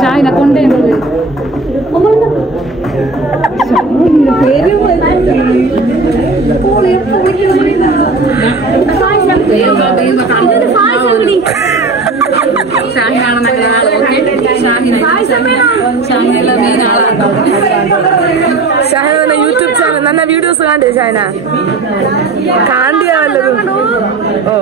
ഷാഹിനെ കൊണ്ടേ ഷാഹിനാണെന്നൊക്കെ ഷാഹിനുള്ള മെയിൻ ആളാണ്. Shahina YouTube channel നല്ല വീഡിയോസ് കാണ്ടേ ഷാഹിന കാണ്ടിയാ വല്ലതും? ഓ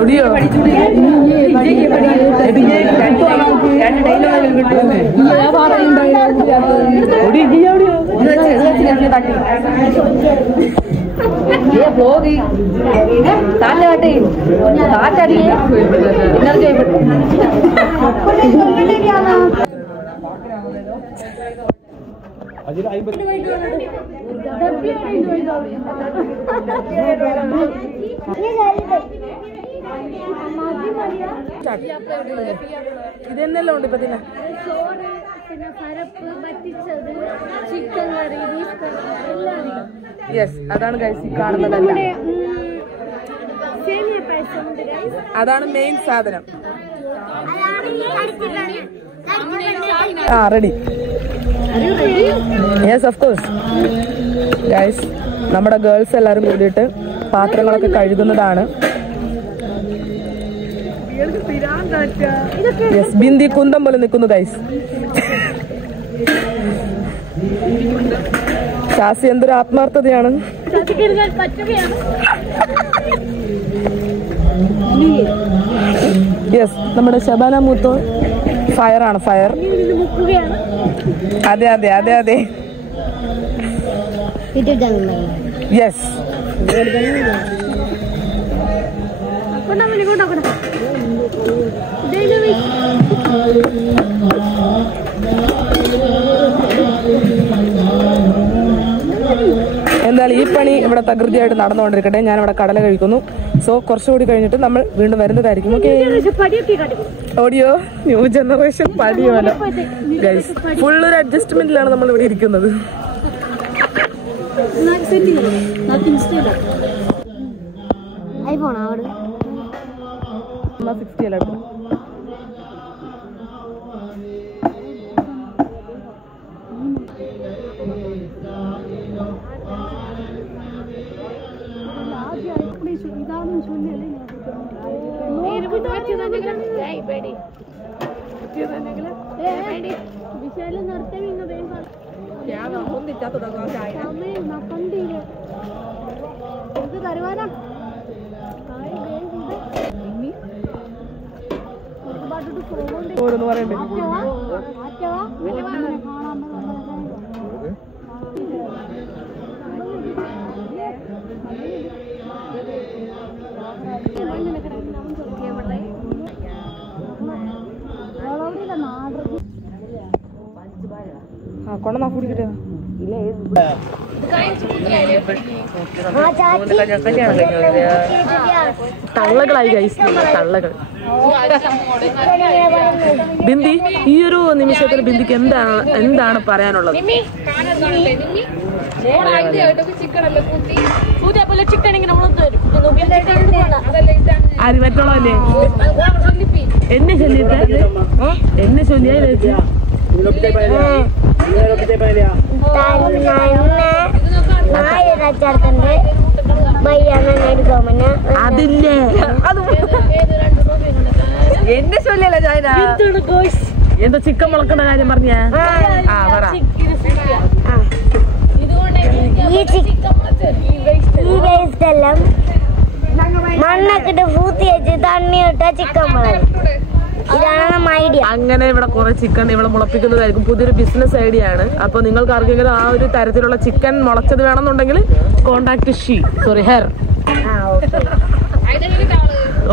ഒടിയോ ഇതെന്നെല്ലാം ഉണ്ട് ഇപ്പൊ തന്നെ. യെസ്, അതാണ് ഗൈസ് ഈ കാണുന്നതല്ല, അതാണ് മെയിൻ സാധനം. ആ ready. Yes of course guys, നമ്മുടെ ഗേൾസ് എല്ലാവരും കൂടിയിട്ട് പാത്രങ്ങളൊക്കെ കഴുകുന്നതാണ്. യെസ്, ബിന്ദി കുന്തം പോലെ നിൽക്കുന്നു ഗൈസ്. ശാസി എന്തൊരു ആത്മാർത്ഥതയാണ്. യെസ്, നമ്മുടെ ശബാന മൂത്തോ ഫയർ ആണ്, ഫയർ. അതെ അതെ അതെ അതെ യെസ്. എന്തായാലും ഈ പണി ഇവിടെ തകൃതിയായിട്ട് നടന്നുകൊണ്ടിരിക്കട്ടെ. ഞാനിവിടെ കടല കഴിക്കുന്നു. സോ കുറച്ചുകൂടി കഴിഞ്ഞിട്ട് നമ്മൾ വീണ്ടും വരുന്നതായിരിക്കും. ഓക്കെ, ഓഡിയോ ന്യൂ ജനറേഷൻ പടിയോല ഗൈസ്, ഫുള്ളൊരു അഡ്ജസ്റ്റ്മെന്റിലാണ് നമ്മൾ ഇവിടെ ഇരിക്കുന്നത്. ഓരോന്ന് പറയണ്ടേ? കൊണ്ടാ കുടിക്കട്ടെ. തള്ളകളായി ഗൈസ്, തള്ളകൾ. ബിന്ദി, ഈ ഒരു നിമിഷത്തിൽ ബിന്ദിക്ക് എന്താണ് പറയാനുള്ളത്? ആര് മറ്റുള്ളവല്ലേ? എന്നെ ചൊല്ലിട്ട് എന്നെ ചൊല്ലിയാ അതില്ലേ, എന്നെ ചൊല്ലിയല്ല ചൈന. എന്തോ ചിക്കൻ മുളക്കുന്ന കാര്യം പറഞ്ഞ പറ. മണ്ണൊക്കെ പൂത്തി വെച്ച് തണ്ണി ഇട്ട ചിക്കൻ മുളക്, ഇതാണ് നമ്മുടെ ഐഡിയ. അങ്ങനെ ഇവിടെ കുറെ ചിക്കൻ ഇവിടെ മുളപ്പിക്കുന്നതായിരിക്കും. പുതിയൊരു ബിസിനസ് ഐഡിയ ആണ്. അപ്പൊ നിങ്ങൾക്ക് ആർക്കെങ്കിലും ആ ഒരു തരത്തിലുള്ള ചിക്കൻ മുളച്ചത് വേണമെന്നുണ്ടെങ്കിൽ കോണ്ടാക്ട് ഹെർ.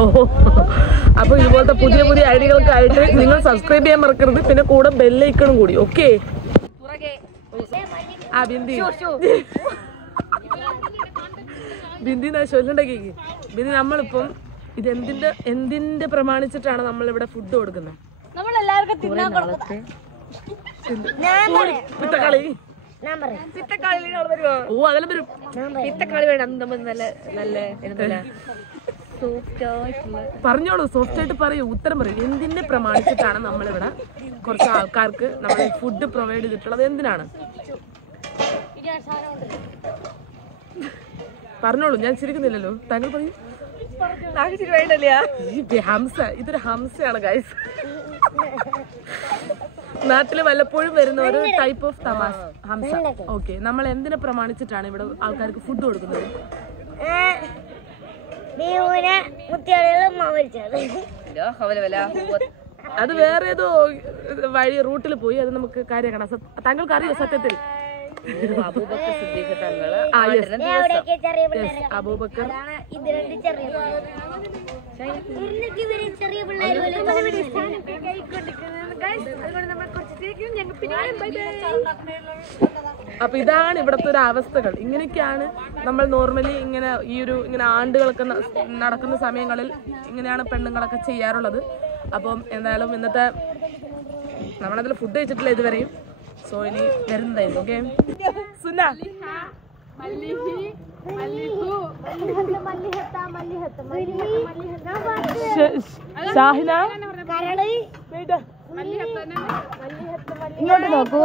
ഓഹോ, അപ്പൊ ഇതുപോലത്തെ പുതിയ പുതിയ ഐഡിയകൾക്കായിട്ട് നിങ്ങൾ സബ്സ്ക്രൈബ് ചെയ്യാൻ മറക്കരുത്. പിന്നെ കൂടെ ബെല്ലൈക്കണും കൂടി. ഓക്കെ, ആ ബിന്ദി ബിന്ദി ചൊല്ലുണ്ടെങ്കിൽ ബിന്ദി, നമ്മളിപ്പം ഇത് എന്തിന്റെ പ്രമാണിച്ചിട്ടാണ് നമ്മൾ ഇവിടെ ഫുഡ് കൊടുക്കുന്നത്? ഞാൻ പറയാം പിത്തക്കളി ഞാൻ പറയാം ഓ അതെല്ലാം വരും. പറഞ്ഞോളൂ, സോഫ്റ്റ് ആയിട്ട് പറയൂ, ഉത്തരം പറയൂ. എന്തിനെ പ്രമാണിച്ചിട്ടാണ് നമ്മളിവിടെ കുറച്ച് ആൾക്കാർക്ക് നമ്മൾ ഫുഡ് പ്രൊവൈഡ് ചെയ്തിട്ടുള്ളത്? എന്തിനാണ്? പറഞ്ഞോളൂ, ഞാൻ ചിരിക്കുന്നില്ലല്ലോ. താങ്കൾ പറയൂ. ഹംസ, ഇതൊരു ഹംസയാണ് ഗൈസ്. നാട്ടില് വല്ലപ്പോഴും വരുന്ന ഒരു ടൈപ്പ് ഓഫ് തമാശ ഹംസ. ഓക്കെ, നമ്മൾ എന്തിനെ പ്രമാണിച്ചിട്ടാണ് ഇവിടെ ആൾക്കാർക്ക് ഫുഡ് കൊടുക്കുന്നത്? അത് വേറെ ഏതോ വഴി റൂട്ടിൽ പോയി, അത് നമുക്ക് കാര്യമാണ്. താങ്കൾക്ക് അറിയോ സത്യത്തിൽ? അബൂബക്കർ അപ്പൊ ഇതാണ് ഇവിടത്തെ ഒരു അവസ്ഥകൾ. ഇങ്ങനെയൊക്കെയാണ് നമ്മൾ നോർമലി ഇങ്ങനെ ആണ്ടുകളൊക്കെ നടക്കുന്ന സമയങ്ങളിൽ ഇങ്ങനെയാണ് പെണ്ണുങ്ങളൊക്കെ ചെയ്യാറുള്ളത്. അപ്പം എന്തായാലും ഇന്നത്തെ നമ്മളതിൽ ഫുഡ് കഴിച്ചിട്ടില്ല ഇതുവരെയും. സോ ഇനി വരുന്നതായിരുന്നു. ഓക്കെ സുന ഷാഹിന ഇങ്ങോട്ട് നോക്കൂ.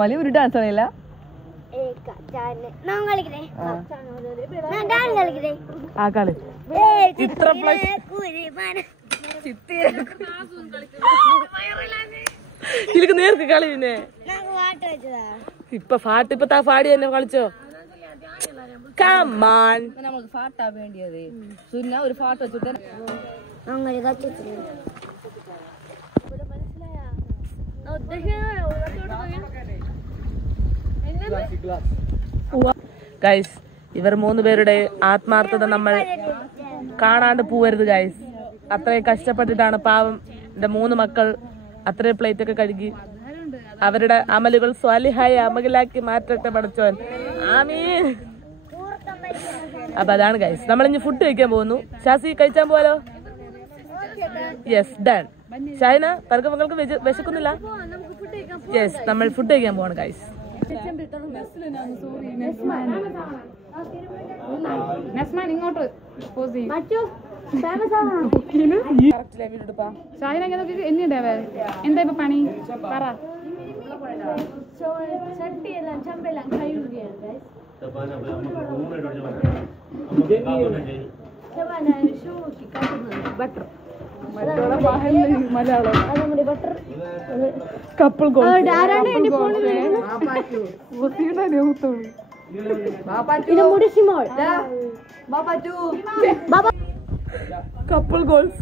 മലി ഒരു ഡാൻസ് അറിയില്ല. ആ കളി ചിത്ര ഇതിലേക്ക് നേർക്ക് കളി. പിന്നെ ഇപ്പൊ പാട്ട് ഇപ്പൊ പാടി തന്നെ കളിച്ചോ? കമാൻ നമുക്ക് പാട്ടാ വേണ്ടിയത്. സുന്ന ഒരു പാട്ട് വെച്ചിട്ട് ഗൈസ്, ഇവർ 3 പേരുടെ ആത്മാർത്ഥത നമ്മൾ കാണാണ്ട് പോവരുത് ഗൈസ്. അത്രയും കഷ്ടപ്പെട്ടിട്ടാണ് പാവം എന്റെ 3 മക്കൾ അത്രയും പ്ലേറ്റ് ഒക്കെ കഴുകി അവരുടെ അമലുകൾ സ്വാലിഹായ അമലാക്കി മാറ്റട്ടെ പഠിച്ചോൻ. ആമീൻ. അപ്പൊ അതാണ് ഗൈസ്, നമ്മളിഞ്ഞ് ഫുഡ് കഴിക്കാൻ പോകുന്നു. ഷാസി കഴിച്ചാൻ പോവാലോ? Yes done. ഷൈന തർക്ക മക്കൾക്ക് വിശക്കുന്നില്ല? യെസ്, നമ്മൾ ഫുഡ് കഴിക്കാൻ പോവാണ് ഗൈസ്. ഇങ്ങോട്ട് എന്താ ഇപ്പൊ പണി പറ. Malayalam couple couple goals.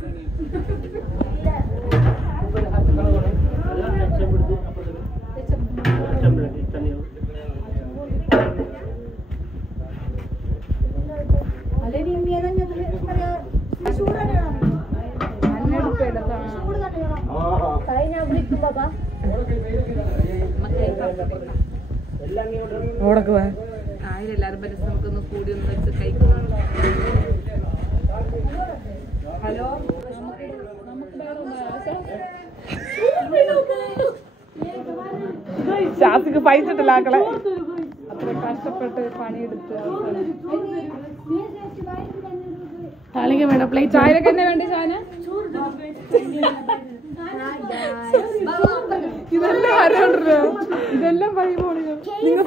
എല്ലാരും പരസ്പരം നമുക്കൊന്ന് കൂടി ഒന്ന് വെച്ച് കഴിക്കണം. ഹലോ, ഷാസിക്ക് പൈസിട്ടില്ല ആക്കളെ. അത്ര കഷ്ടപ്പെട്ട് പണിയെടുത്ത് താളിക വേണ്ട പ്ലേറ്റ്. ചായക്ക് തന്നെ വേണ്ടി ചായ ഇതെല്ലാം ആരോണ്ടല്ലോ, ഇതെല്ലാം പരിപാടികൾ. നിങ്ങൾ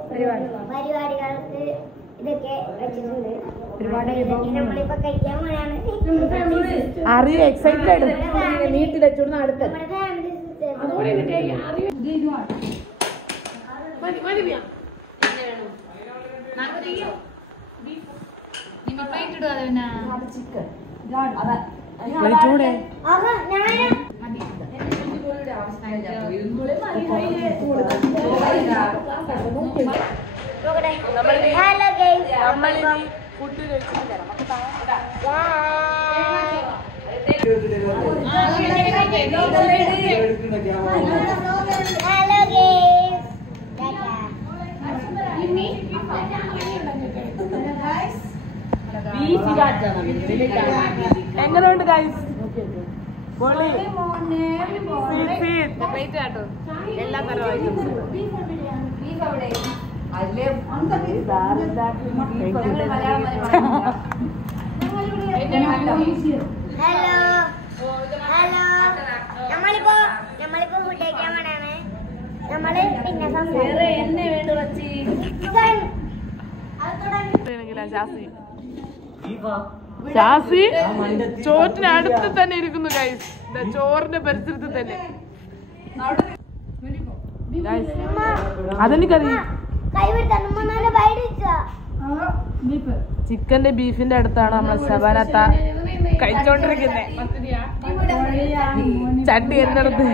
പരിപാടിയാണ്. പരിപാടികൾക്ക് ഇതൊക്കെ വെച്ചിട്ടുണ്ട്. നമ്മളിപ്പോ കഴിക്കാൻ പോയാണ്. അറിയോ എക്സൈറ്റഡ്? നീട്ടി വെച്ചോടുന്ന അടുത്ത് പ്ലേറ്റോടെ ഹലോ ഗൈസ്, ഫുഡ് കഴിച്ചിട്ടില്ല. Hello guys. എങ്ങനെയുണ്ട് ഗൈസ്? എല്ലാ തരമായിട്ടും ഹലോ ഹലോ, നമ്മളിപ്പോ ഫുഡ് കഴിക്കാൻ വേണേ. നമ്മള് പിന്നെ ഷാസി ചോറ്റിനടുത്ത് തന്നെ ഇരിക്കുന്നു ഗൈസ്. ചോറിന്റെ പരിസരത്ത് തന്നെ. അതെനിക്കറിയാം. ചിക്കന്റെ ബീഫിന്റെ അടുത്താണ് നമ്മളെ ശബാനത്ത കഴിച്ചോണ്ടിരിക്കുന്നത്. ചട്ടി എന്റെ അടുത്ത്.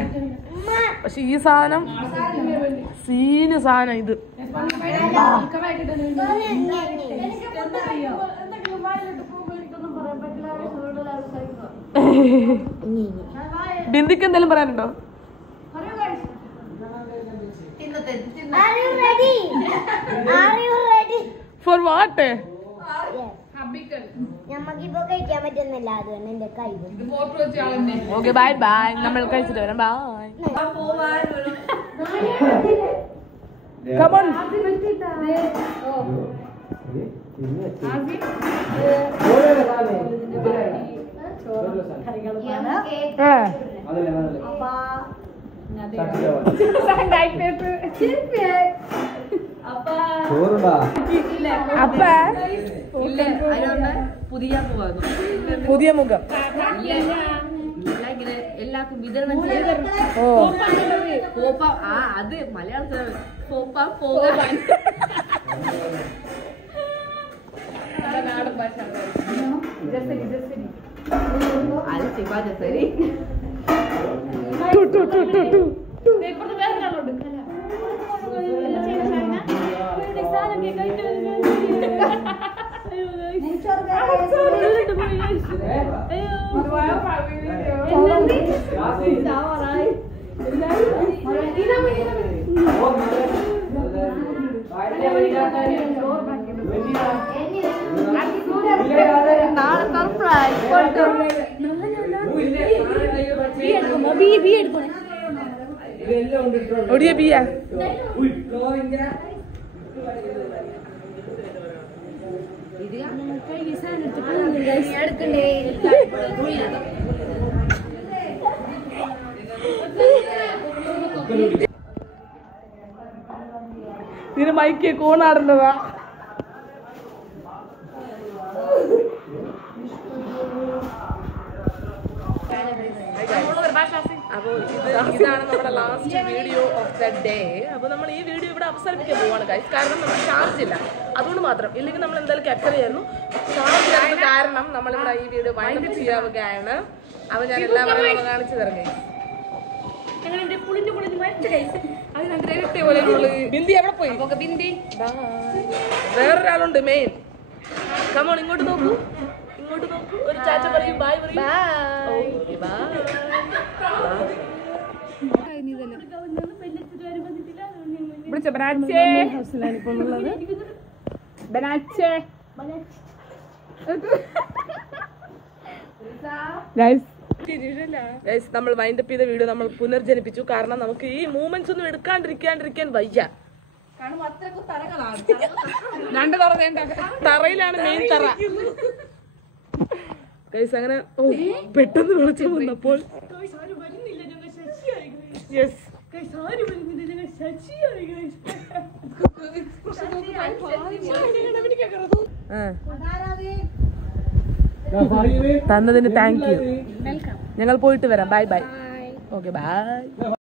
പക്ഷെ ഈ സാധനം സീന് സാധനം ഇത്. ബിന്ദിക്ക് എന്തെങ്കിലും പറയാനുണ്ടോ? Four what? ഞമ്മക്കിപ്പോ കഴിക്കാൻ പറ്റുന്നില്ല, അതുകൊണ്ട് എന്റെ കൈ. ഓക്കെ ബൈ ബൈ, നമ്മൾ കഴിച്ചിട്ട് വരാം. ബൈ. Come on. പുതിയ മുഖം എല്ലാവർക്കും വിതരണം ചെയ്ത് അത് മലയാളത്തിൽ പോകാൻ നാടൻ ഭാഷ ഒടിയ ബിയ ഇതിന് മൈക്ക് കോണാടുന്നതാ. അപ്പോൾ ഇതാണ് നമ്മുടെ last video of the day. അപ്പോൾ നമ്മൾ ഈ വീഡിയോ ഇവിടെ അവസാനിപ്പിക്കാൻ പോവാണ് ഗൈസ്. കാരണം നമ്മൾ ചാർജ് ഇല്ല, അതുകൊണ്ട് മാത്രം. ഇല്ലെങ്കിൽ നമ്മൾ എന്തായാലും ക്യാപ്ചർ ചെയ്യായിരുന്നു. ചാർജ് ഇല്ലാത്ത കാരണം നമ്മളിവിടെ ഈ വീഡിയോ വൈൻഡ് ചെയ്യാവുകയാണ്. അപ്പോൾ ഞാൻ എല്ലാവരും കാണിച്ചു തരാം ഗൈസ്. ബിന്ദി എവിടെ പോയി? ബിന്ദി വേറൊരാളുണ്ട് മെയിൻ. കമോൺ, ഇങ്ങോട്ട് നോക്കൂ, ഇങ്ങോട്ട് നോക്കൂ. ഒരു ചാച്ച പറയൂ, ബൈ പറയൂ. നമ്മൾ വൈൻഡപ്പ് ചെയ്ത വീഡിയോ നമ്മൾ പുനർജനിപ്പിച്ചു. കാരണം നമുക്ക് ഈ മൂവ്മെന്റ്സ് ഒന്നും എടുക്കാണ്ടിരിക്കാൻ വയ്യ. തറയിലാണ് മെയിൻ തറ ഗൈസ്. അങ്ങനെ പെട്ടെന്ന് വിളിച്ചു വന്നപ്പോൾ തന്നതിന് താങ്ക് യു. ഞങ്ങൾ പോയിട്ട് വരാം. Bye bye. Okay bye.